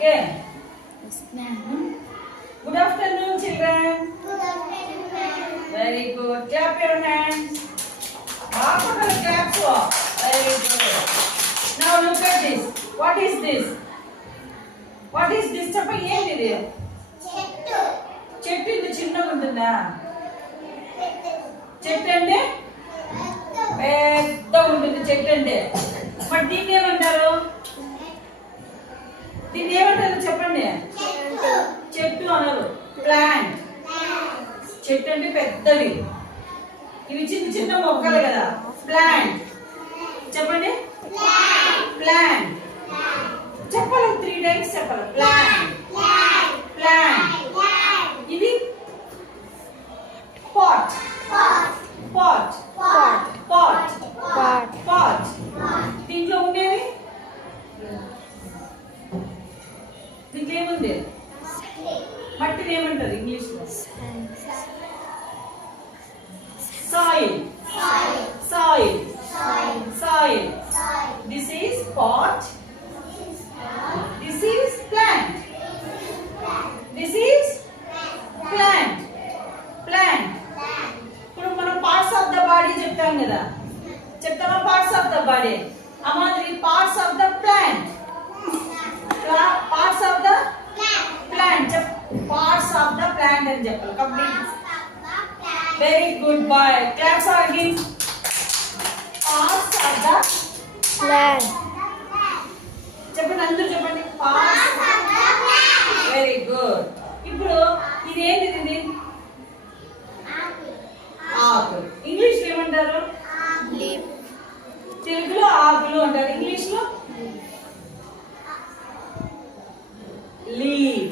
Okay. Yes, ma'am. Good afternoon, children. Good afternoon, ma'am. Very good. Clap your hands. Baba clap for. Very good. Now look at this. What is this? What is this? Chappa ఏంటిది? చెట్టు. చెట్టు ఇది చిన్నగా ఉంటుందా? చెట్టు అంటే పెద్ద ఉంటుంది చెట్టు అంటే. మరి దీన్ని ఏమంటారు? దీన్ని ఏమంటారు చెప్పండి. చెట్టు అనరు, ప్లాంట్. చెట్టు అంటే పెద్దవి, ఇవి చిన్న చిన్న మొక్కలు కదా. ప్లాంట్ చెప్పండి. ప్లాంట్ చెప్పాలి, 3 times చెప్పాలి. Plant plant. ఇది పాట్ పాట్ పాట్ పాట్. దీంట్లో ఉండేవి, దీంట్లో ఏముంది? మట్టిని ఏమంటారు ఇంగ్లీష్ లో? Soil soil soil. This is pot, this is plant, this is plant. Plant. ఇప్పుడు మనం పార్ట్స్ ఆఫ్ ద బాడీ చెప్తాం కదా, చెప్తామా? Parts of the body. ఆ మాదిరి parts of the plant. Parts of the plant. Parts of the plant అని చెప్పాలి. Complete. Very good boy. Claps for him. Parts of the Plant. చెప్పండి, అందరూ చెప్పండి. పార్ట్స్. Very good. ఇప్పుడు ఇది ఏంటిది? ఆకు. ఇంగ్లీష్ లో ఏమంటారు? Leaf. తెలుగులో ఆకులు అంటారు, ఇంగ్లీష్ లో లీవ్.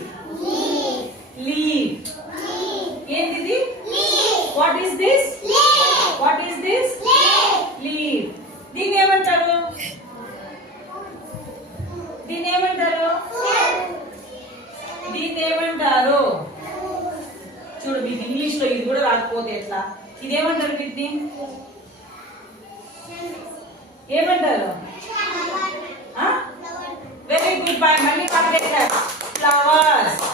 లీవ్. ఏంటిది? What is this? What is this? Leave. దీన్ని ఏమంటారు? దీన్ని ఏమంటారు? దీన్ని ఏమంటారు? చూడు, మీకు ఇంగ్లీష్ లో ఇది కూడా రాకపోతే ఎట్లా? ఇదేమంటారు? వీటిని ఏమంటారు? Very good boy. మళ్ళీ ఫ్లవర్స్.